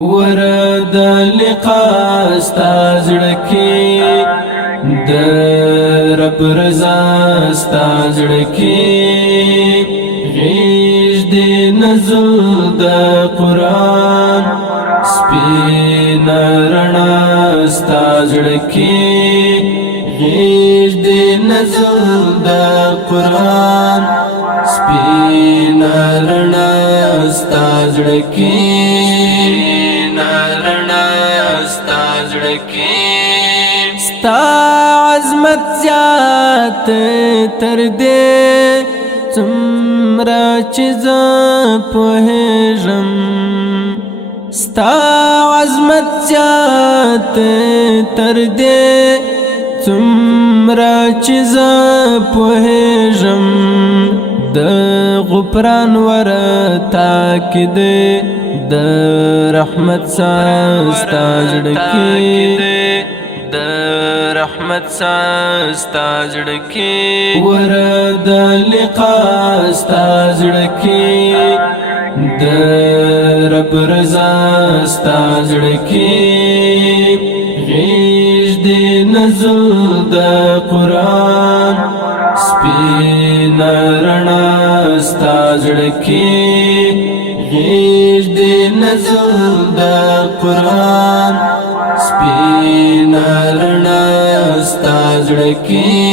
ورد لقا ستا زړه کې د رب رضا ستا زړه کې غیږ دې نزل د قرآن سپینه رڼا ستا زړه کې غیږ دې نزل د قرآن سپینه رڼا ستا زړه کې ستا عظمت زیات تر دې څومره چې زه پوهېږم ستا عظمت زیات تر دې څومره چې زه پوهېږم د غفران ورتا کې دې د رحمت ستا زړه کې د رحمت ستا زړه کې ورد لقا ستا زړه کې د رب رضا ستا زړه کې غیږ دې نزل د قرآن سپینه رڼا ستا زړه کې غیږ دې نزل د قرآن سپینه رڼا ستا زړه کې